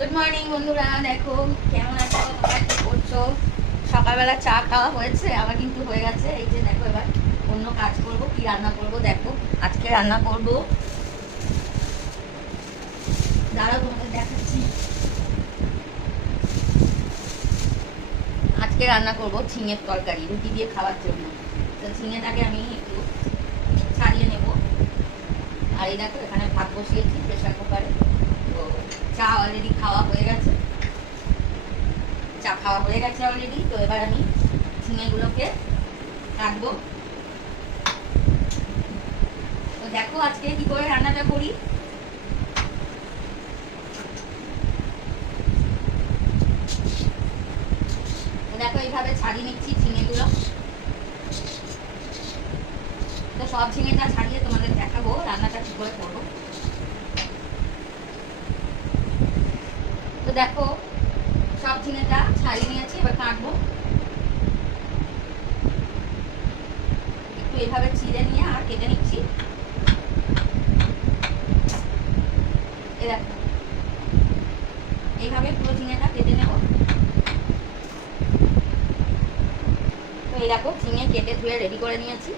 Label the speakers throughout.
Speaker 1: Good morning বন্ধুরা, দেখো, কেমন আছো? তোমরা কি করছ? সকালবেলা চা খাওয়া হয়েছে, আবার কিন্তু হয়ে গেছে। এই যে দেখো, এবার অন্য কাজ করব, কি রান্না করব, দেখো। আজকে রান্না করব। দাঁড়াও, তোমাদের দেখাচ্ছি। আজকে রান্না করব ঝিঙের তরকারি, রুটি দিয়ে খাওয়ার জন্য। তো ঝিঙেটাকে আমি একটু ছাড়িয়ে নেব। আর এই দেখো, এখানে ভাত বসিয়েছি প্রেশার কুকারে চা অলরেডি খাওয়া হয়ে গেছে। চা খাওয়া হয়ে গেছে অলরেডি তো এবার আমি ঝিঙেগুলোকে কাটবো তো দেখো আজকে কি করে রান্নাটা করি। দেখো এইভাবে ছাড়িয়ে নিচ্ছি ঝিঙেগুলো। তো সব ঝিঙেটা ছাড়িয়ে তোমাদের দেখাবো রান্নাটা কি করে করব তো দেখো, সব ঝিঙেটা ছাড়িয়ে নিয়েছি, এবার কাটবো। একটু এভাবে চিড়ে নিয়ে আর কেটে নিচ্ছি। এইভাবে পুরো ঝিঙেটা কেটে নেব। তো এই দেখো, ঝিঙে কেটে ধুয়ে রেডি করে নিয়েছি।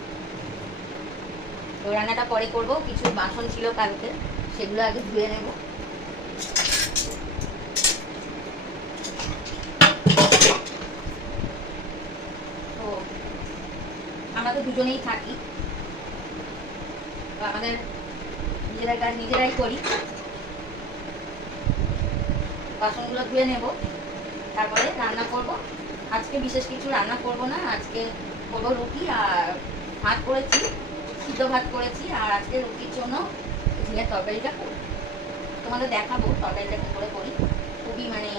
Speaker 1: তো রান্নাটা পরে করব, কিছু বাসন ছিল কালকে, সেগুলো আগে ধুয়ে নেব তো আমরা তো দুজনেই থাকি। আমাদের নিজেরাই কাজ নিজেরাই করি। বাসনগুলো ধুয়ে নেব, তারপরে রান্না করব। আজকে বিশেষ কিছু রান্না করব না, আজকে করব রুটি আর ভাত করেছি, সিদ্ধ ভাত করেছি আর আজকে রুটির জন্য ঝিঙের তরকারিটা করব। তোমাদের দেখাবো তরকারিটা কী করে করি। খুবই মানে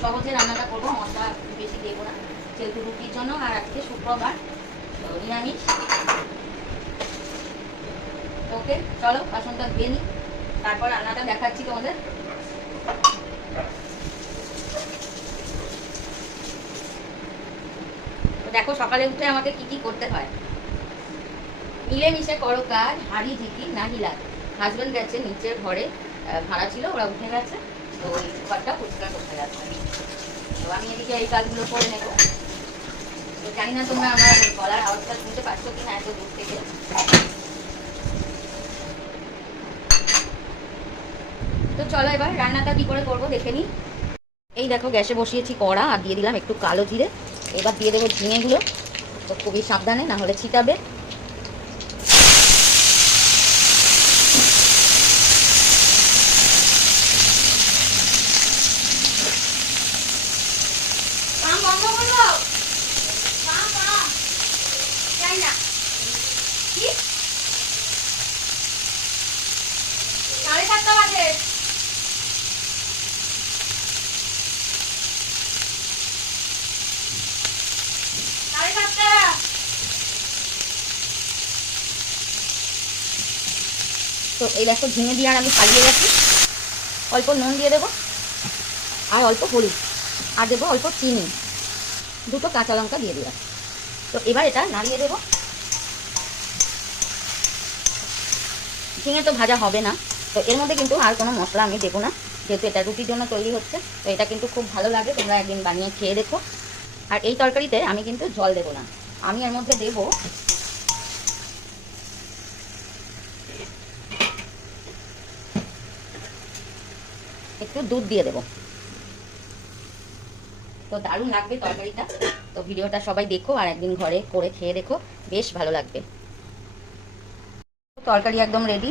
Speaker 1: সহজে রান্নাটা করব, মশলা বেশি দেবো না, যেহেতু রুটির জন্য। আর আজকে শুক্রবার নিরামিষ ওকে, চলো, বাসনটা ধুয়ে নিই তারপর রান্নাটা দেখাচ্ছি তোমাদের। দেখো, সকালে উঠে আমাকে কি কি করতে হয়। মিলেমিশে করো কাজ, হাড়ি ঝিকি নাহি লাগ হাজবেন্ড গেছে নিচের ঘরে ভাড়া ছিল, ওরা উঠে গেছে। তো ওই ঘরটা পরিষ্কার করতে যাচ্ছে। তো আমি এদিকে এই কাজগুলো করে নেব। জানি না তোমরা আমার গলার আওয়াজটা শুনতে পাচ্ছ কি না এত দূর থেকে। তো চলো এবার রান্নাটা কি করে করব দেখে নিই এই দেখো, গ্যাসে বসিয়েছি কড়া আর দিয়ে দিলাম একটু কালো জিরে। এবার দিয়ে দেবো ঝিঙেগুলো। তো খুবই সাবধানে, না হলে ছিটাবে। তো এই দেখো, ঝিঙে দিয়ে আর আমি পালিয়ে গেছি। অল্প নুন দিয়ে দেবো আর অল্প হলুদ। আর দেবো অল্প চিনি। দুটো কাঁচা লঙ্কা দিয়ে দিলাম। তো এবার এটা নাড়িয়ে দেবো। ঝিঙে তো ভাজা হবে না। তো এর মধ্যে কিন্তু আর কোনো মশলা আমি দেবো না, যেহেতু এটা রুটির জন্য তৈরি হচ্ছে, তো এটা কিন্তু খুব ভালো লাগে, তোমরা একদিন বানিয়ে খেয়ে দেখো। আর এই তরকারিতে আমি কিন্তু জল দেবো না, আমি এর মধ্যে দেবো একটু দুধ দিয়ে দেবো। তো দারুণ লাগবে তরকারিটা, তো ভিডিওটা সবাই দেখো আর একদিন ঘরে করে খেয়ে দেখো, বেশ ভালো লাগবে। তরকারি একদম রেডি